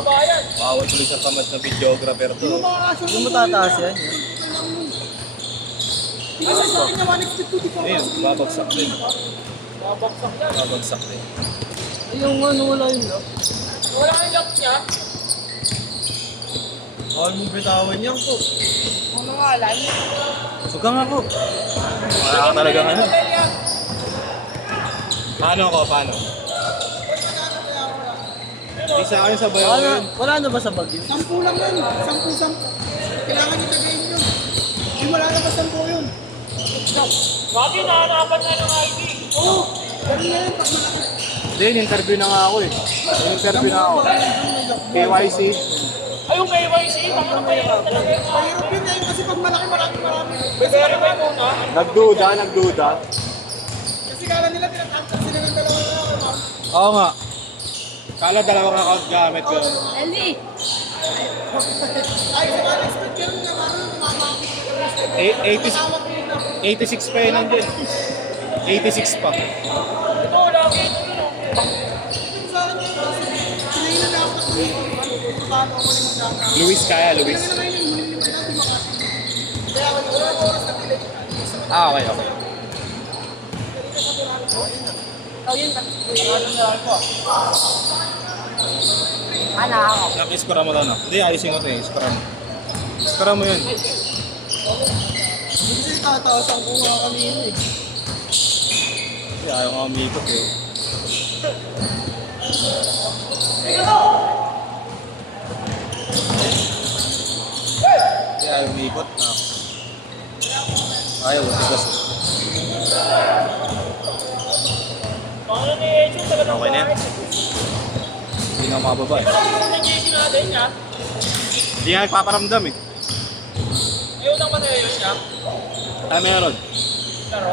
kababayan. Bawal tuloy sa tamad na videographer to. Hindi mo tataas yan. Kasi sa akin naman, expect ko di ko. Ayun, babagsak din. Babaksak yan. Babagsak din. Yung ano, wala yun. Wala kang lock niya. Bawal mo bitawan yan po. Ano nga lang? Sugang ako. Wala ka talagang ano. Paano ko? Paano? Hindi sa akin sa bayaw yun. Wala na ba sa Baguio? 10 lang yun. 10. Kailangan nyo tagayin yun. Hindi wala na ba 10 yun? Bakit nakanapan na ng ID? Oo. Ganun na yun. Pag malaki. Hindi, in-interview na nga ako eh. In-interview na ako. KYC. Ay, yung KYC, baka na mahirap talaga yung Mahirap yun ngayon kasi pag malaki, marami. Verify muna. Nagduda. Kasi kala nila tinatangkap sila ng dalawang lalaki. Oo nga. Kala dalawang account gamit ko. Eli! Ay, sa mga expert yun na marunong 86 pa yun nandiyan. 86 pa. Ito, lagi ito yun. sa akin yun kasi pinahilan na ako na dito. Paano ako rin magkakaroon? Luis kaya, Luis. Kailangan naman yun, hindi natin makasip. Kaya wala oras na delay. Okay. Oh, yun kasi. Ano ako? Nak-iskora mo daw na. Hindi, ayusin ko ito eh. Iskora mo. Iskora mo yun. Kasi tataas ang kuha kanina eh. Kasi ayaw nga umikot eh. Kasi ayaw umikot. Ayaw, tigas eh. Paano ni Agent? Taga ng Okay na yan. Hindi nga mababa eh. Pero kung ng JC natin niya, Hindi nga nagpaparamdam eh. ayaw nang materials niya. Ay, meron. Pero,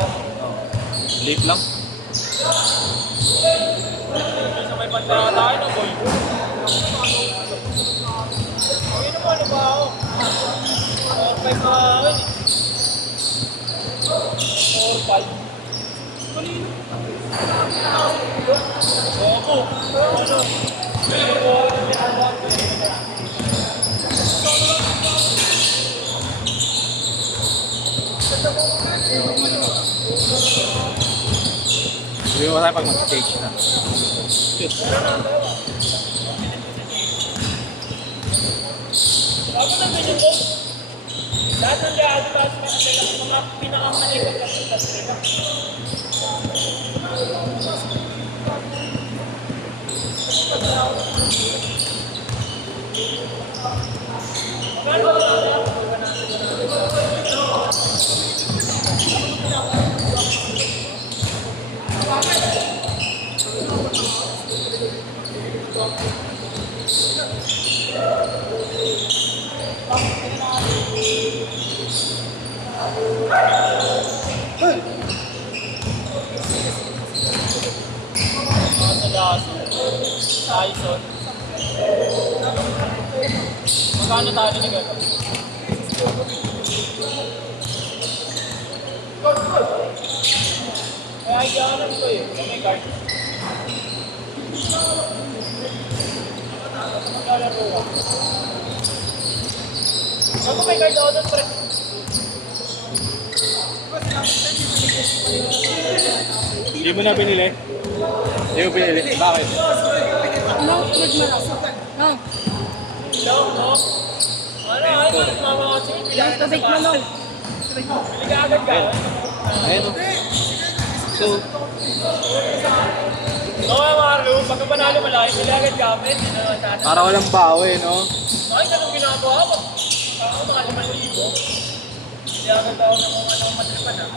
Late lang. sa may pantara tayo ng boy. Ayun naman, ano ba ako? Okay pa ako eh. 4-5. Opo. Ano? Sabi mo tayo pag mag-stage na. Bago na ganyan ko, lahat ng liado, lahat ng mga pinakamalikot na industry. Magkano ba ito? Tyson. Magkano tayo na gano'n? Kaya higyanan ko eh. Oh my God. Maglalaro ka. Ako may card ako doon, pre. Hindi mo na binili? Hindi mo binili? Bakit? Ano? Nagmalasok. No. Hello, no? Ano, ay, mama kasi. Tubig mo, no. Bili ka agad ka. Ayun o. So, Oo, Marlo. Pagka panalo malaki, bili agad gamit. para walang bawi, no? Ay, ganun ginagawa ko. Ako, mga 5,000. Bili agad ako ng mga matripan ah.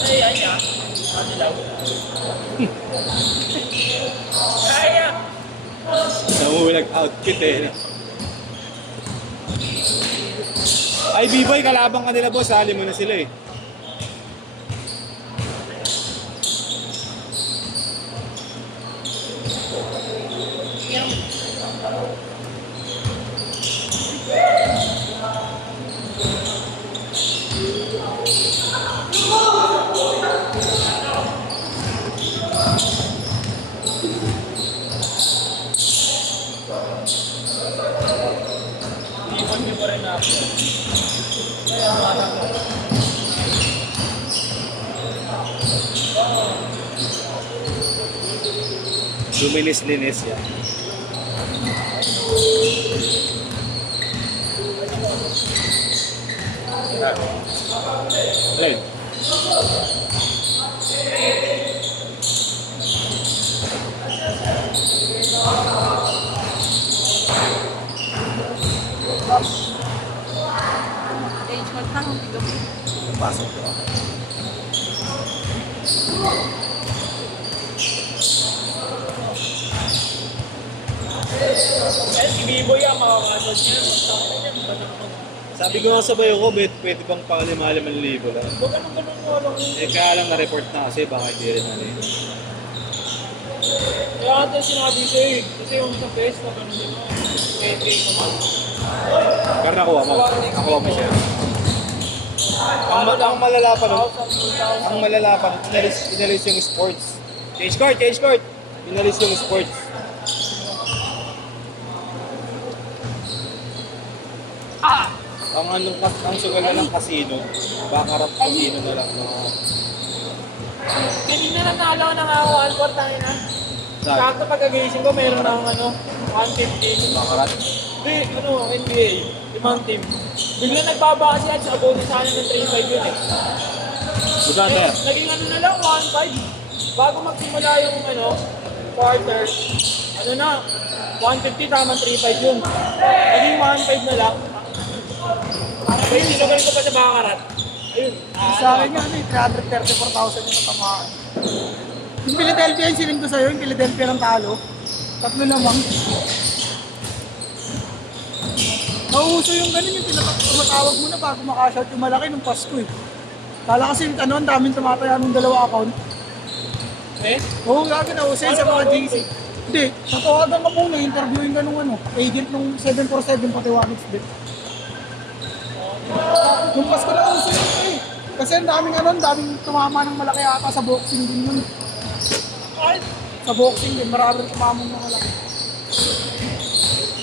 Ay, ay, ah. Ano daw? Kaya. Namuwi nag-outfit eh. Ay, B-Boy, kalabang ka nila, boss. Sali mo na sila eh. Ipon niyo pa rin ako. Kaya parang ko. Luminis-linis yan. Ayun. Pasok ko. Eh, si Biboy ang makakasod niya. Sabi ko nga sa bayo ko, pwede bang pang 5,000 lang. Huwag anong ganun mo lang. Eh kaya lang na-report na kasi baka hindi rin ano eh. Kaya ate sinabi ko eh. Kasi yung sa face na ganun din mo. Pwede naman. Pero nakuha mo. Nakuha mo siya. Ang malala pa nun, ang malala pa nun, inalis yung sports. Change court! Inalis yung sports. Ang sugal na ng casino, baccarat casino na lang. Kanina lang naalaw na nga ako, Albert, tayo na. Saan? Sakto pagkagising ko, meron akong 150. Baccarat? Hindi, NBA, 5 team. Bigla nagbaba kasi at sa abutin sa akin ng 3-5 yun eh. Maganda. Naging na lang, 1-5. Bago magsimula yung quarter, na, 150 tamang 3-5 yun. Naging 1-5 na lang. May sinugal ko pa sa bakarat. Ayun. Sa akin nga, 334,000 yung tatamaan. Yung Philadelphia yung siling ko sa'yo, yung Philadelphia ng talo. 3 lamang. Nauuso yung ganun, yung tumatawag mo na bago makashout yung malaki nung Pasko eh. Kala kasi ang daming tumataya ng 2 account. Eh? Oo, gabi na uso yun sa mga GC. Hindi, tatawagan ka muna, interviewin ka nung agent nung 747 pati 1xbet. Nung Pasko na uso yun eh. Kasi ang daming tumama ng malaki ata sa boxing din yun. Sa boxing din, maraming tumama ng malaki.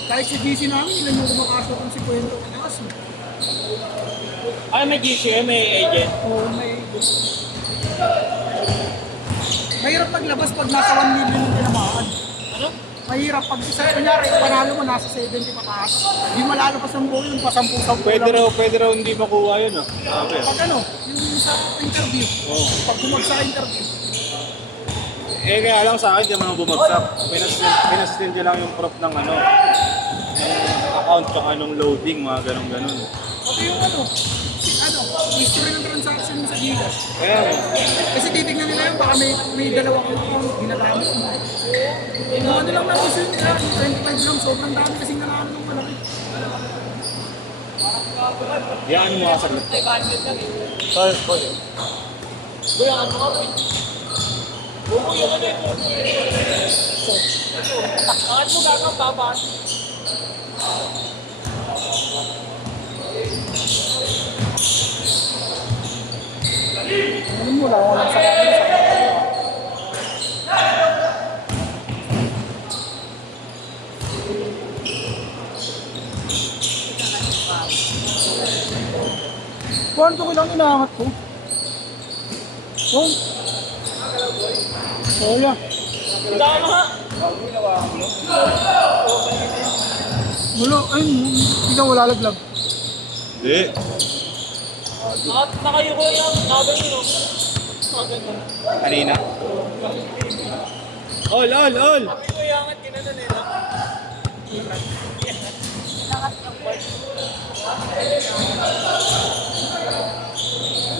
Kahit sa GC namin, ilan yung kumakasok ng 50 na kasi. Ay, may GC, may agent. Oo, may mahirap maglabas pag nasa 1 million yung tinamaan. Ano? Mahirap pag kunyari, panalo mo nasa 70 pataas. Hindi malalo pa sa buo yun, pasampu-sampu Pwede raw hindi makuha yun ah. Sabi ah. Pag yung sa interview, Oo. pag bumagsak sa interview, Eh kaya lang sa akin, di naman bumagsak. Pinasistin nyo lang yung prop ng yung account tsaka nung loading, mga ganun-ganun. pati yung history ng transaction mo sa Gcash. Kaya Kasi titignan nila yun, baka may dalawang account, ginagamit mo. Yung ano lang na gusto yun nila, 25 lang, sobrang dami kasing nalaman ng malaki. yan mo nga saglit. 500 lang eh. Sorry, boy. Kuya, ano nga po? Bumuyo ko na ito. Bakit mo gagawin baba? Ano mo lang, walang sa kanya. Kwanto ko lang inaangat ko. Oh. Oh, yeah. Ikaw ano nga? Wala, ayun, ikaw wala laglag. Hindi. At nakayuko yung nagal nyo. Kanina. All! Sabi ko yung angat ginanon eh.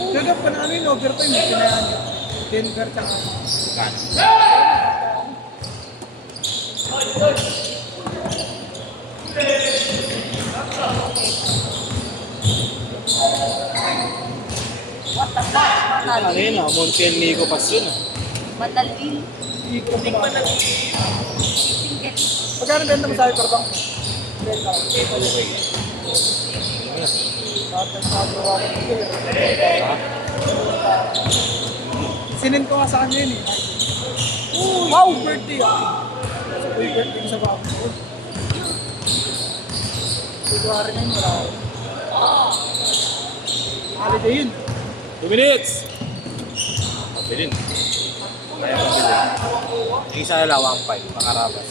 Gagap pa namin, overtime, kinayan. Denver tsaka. Ano yun ah, Montiel Nico Pass yun ah. Madali. Hindi pa nag Magkano benta mo sa Hyperbank? Benta. Sinin ko nga sa kanya yun eh. Oh, wow, birthday ah. Sa birthday sa bago. February na yun, wala ako. Holiday yun. 2 minutes! Pabilin. Kaya pabilin. Yung isa nila, 1.5. Pangarabas.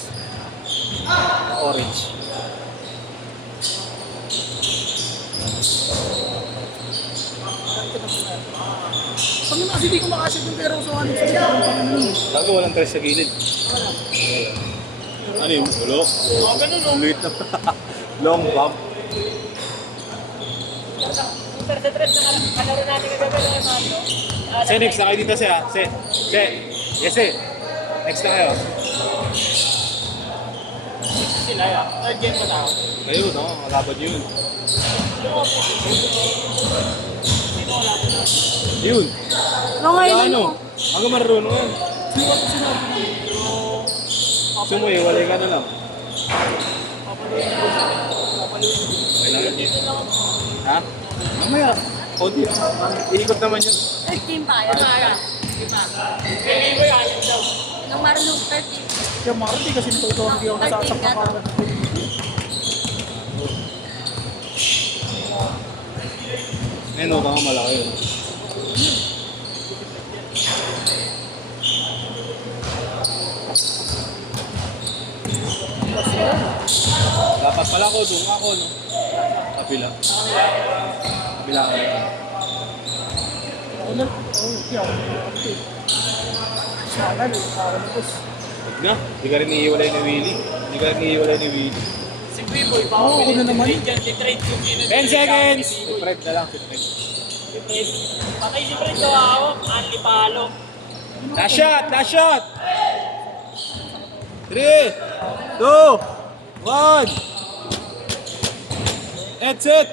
Orange. Sabi mo kasi di ko makasya yung pero sa ano sa Sabi walang tres sa gilid. Ano yung ulo? Ganun, no? Ulit na. Long bump. Super sa tres na kalaro natin kagabi ng Mario. Se, next na kayo dito, Se, ha? Se. Yes, Se. Next na kayo. Sila, third game pa tao. Ayun, no? Malabad yun. Yun. Ano? Hanggang marunong yan. Sumuyo, walay ka na lang. Okay lang yun. Ha? Mamaya. Konti. Iikot naman yun. 13 pa, yung Mara. Diba? Nung marunong 13. Yung Maro, di kasi ito hindi ako nasasap na parang. Ayun, no, baka malaki yun. Dapat pala ko, doon ako, no? Kabila. Kabila ka. Ano? Yeah. Sana, nakakalimus. Huwag na. Hindi ka rin iiwalay ni Willie. Hindi ka rin iiwalay ni Willie. Si Biboy, baka Oo, ako na naman. I-trade yung 10 seconds! Si Fred na lang, si Fred. Patay si Fred daw ako, anli palo. Last shot! Last shot! 3, 2, 1. That's it!